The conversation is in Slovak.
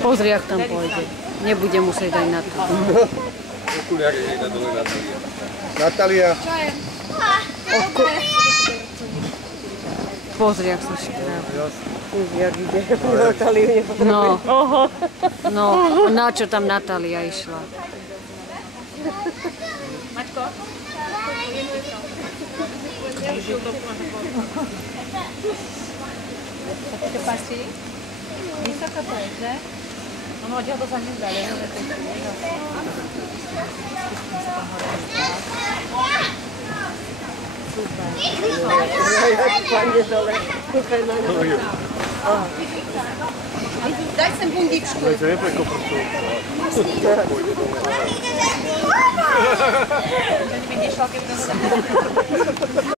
Pozri, jak tam pôjde. Nebude musieť aj na to. Okuliare nejde dole Natália. Čo je? Pozri, jak sa škrába. Jak ide. Natáliu nepotrebuje. No, na čo tam Natália išla? Maťko? Chcete pasy? Vysoko to je, že? No odtiaľ to sa nezdá, lebo to je super. Pane dole. Kúkaj na ňu. Daj sem bundičku. To je prekoprču. Že mi nešla, keď